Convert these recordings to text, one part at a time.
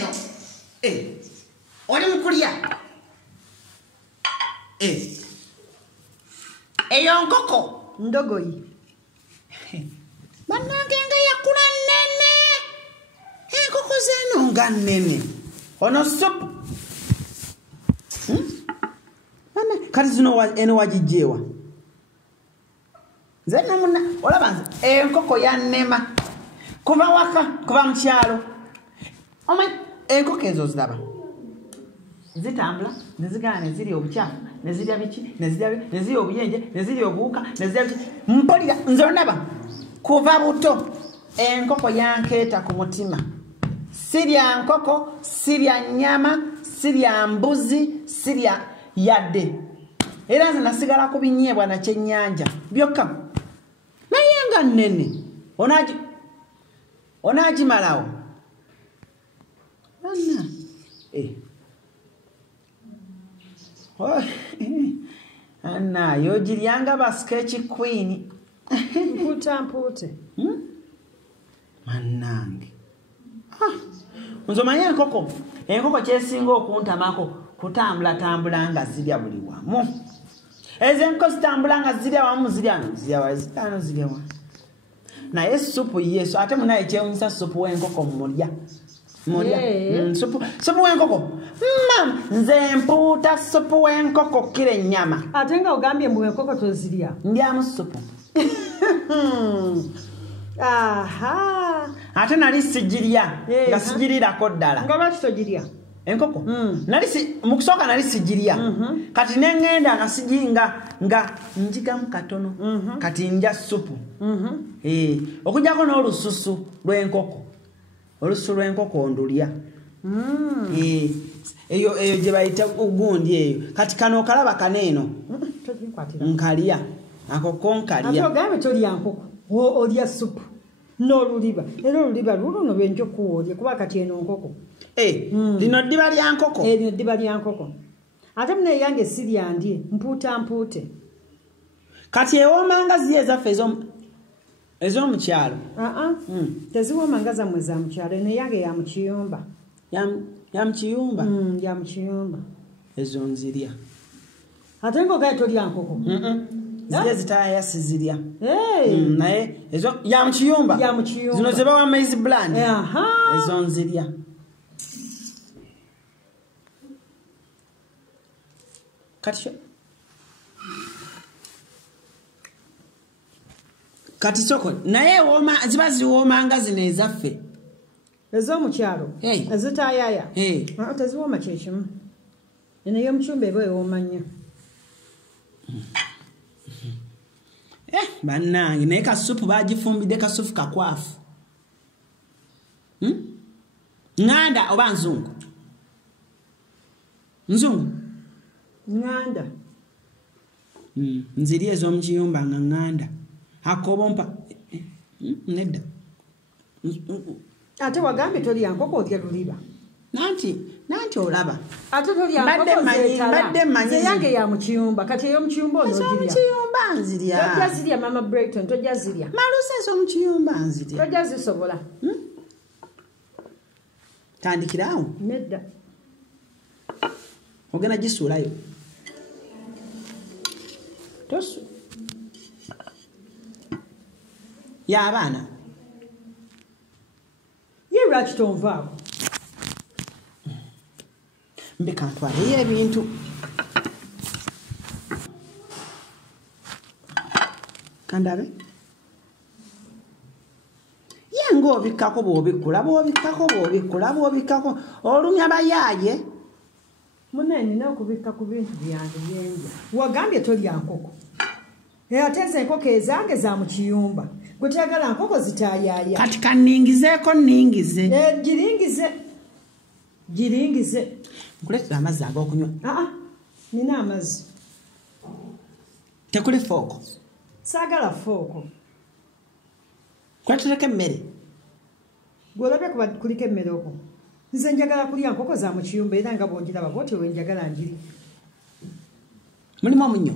eno. Oli mukulya. Eyo nkoko ndogoyi. Bannange nga yakula nnene. Enkoko zeno nga nnene. Ono supu. Kati zino eno wagijjeewa. Nze namuna olaba nze enkoko yannema. Kuva waka, kuva mu kyalo. Omanyi enkoko ezo ziraba. Zitambula, ne zigana ne zirya obukyafu, ne zirya biki, ne zirya obuyenje, ne zirya obuwuka, ne zirya biki. Mpulira nze ondaba. Kuva buto enkoko yankeeta ku mutima. Sirya nkoko, sirya nyama, sirya mbuzi, sirya yadde. Era nze nasigala ku binyeebwa na kyennyanja byokka. Naye nga nnene. Onaagimalawo. Anna yogiryanga ba sketch queen. Mpuute. Mannange. Nzomanya enkoko. Enkoko kyesinga okuntamako kutambula nga zirya buli wamu. Ezo enkoko zitambula nga zirya wamu zirya wa. Naye supu yesu ate munaye kyewunyisa supu w'enkoko mulya. Supu w'enkoko. Nze mpuuta supu w'enkoko kira ennyama. Ate nga ogambye mbu enkoko tozirya. Ndyamu supu. Aha. Ate nali sigirya nga sigirirako ddala. Nga lwaki togirya? Enkoko. Mu kusooka nali sigirya. Kati neŋŋenda nga njigamu katono. Kati nja supu. Okujjako n'olususu lw'enkoko. Olususu lw'enkoko ndulya. Eyo gye bayita ugundi eyo. Kati kano okalaba kaneeno. Nkalya. Ako konkalya. Ate ogambe tolya nkoko. Olya supu. N'oluliba. Era oluliba luno lwenjo kuwolye kuba kati eno nkoko. Lino ddiba lya nkoko. Lino ddiba lya nkoko. Ate mune yange sirya ndye mpuute. Kati ewoomanga zi ezaffe ez'omu kyalo. Teziwoomanga zammwe za mu kyalo. Eno yange ya mu kiyumba. Ya mu kiyumba? Ya mu kiyumba. Ezo nzirya. Ate ng'ogaye tolya nkoko? Zirya zitaaya sizirya. Naye ezo ya mu kiyumba. Ya mu kiyumba. Zino ze bawa maize brand. Ezo nzirya. Kati soko naye ziba ziwoomanga zino ezaffe. Ez'omu kyalo. Ezitaayaya. Teziwooma kyekimu. Eno ey'omukiyumba eba ewooma nnyo. Bannange naye kasupu baagifumbidde kasufu kakwafu. Nganda oba nzungu? Nzungu? Nganda. Nzirya ez'omu kiyumba nga nganda. Akobompa. Nedda. Ate wagambye tolya nkoko olya luliba. Nanti olaba. Ate tolya nkoko mbadde manyi. Ze yange ya mu kiyumba. Kati ey'omu kiyumba ono ogirya. Ez'omu kiyumba nzirya. Tojja zirya Mama Brayton, tojja zirya. Maluse ez'omu kiyumba nzirya. Tojja zisobola. Tandikirawo. Nedda. Ogenda gisuulayo. Tosu. Y'abaana. Ye lwaki tonvaako? Mbeka ntwaleyo ebintu. Kandabe. Ye ng'obikkako bw'obikkako. Olumya bayaaye. Munne nina okubikka ku bintu byange byenja. Wagambye tolya nkoko. Ate enkoko ezange za mu kiyumba. Gwe toyagala nkoko zitaayaaya. Kati kanningizeeko nningize. Giringize. Nkuleetera amazzi ag'okunywa. Nina amazzi. Tekuli fooko? Saagala fooko. Kuleetereko emmere? Gwe olabye kuliko emmere okwo. Nze njagala kulya nkoko za mu kiyumba era nga bw'ogiraba bw'otyo we njagala njiri. Mulimu omunnyo?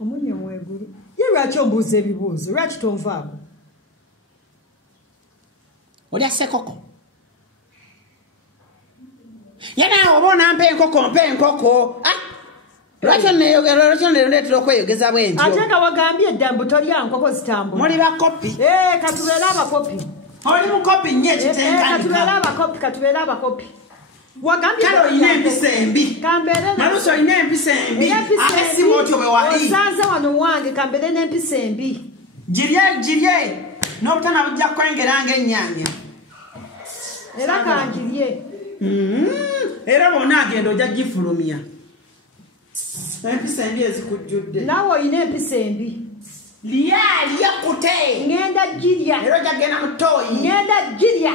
Omunnyo mweguli. Ye lwaki ombuuza ebibuuzo? Lwaki tonvaako? Olya ssekoko? Yana obona mpe enkoko. Lwaki neetera okweyogeza bwe ntyo? Ate nga wagambye eddambu tolya nkoko zitambula. Muli bakopi. Katubeere abakopi. Oli mukopi nnyo ekitenkanika. Katubeere abakopi. Kale olina empisa embi. Malusi olina empisa embi. Ate si bwotyo bwe wali. Osanze wano wange kambeere n'empisa embi. Girye. N'obutana bujja kwengera ng'ennyanja. Era kangirye. Era bonna agenda ojja gifulumya. Empisa embi ezikujjudde. Naawe olina empisa embi. Lya kute. Ngenda girya. Era ojja kgenda mu ttooyi. Ngenda girya.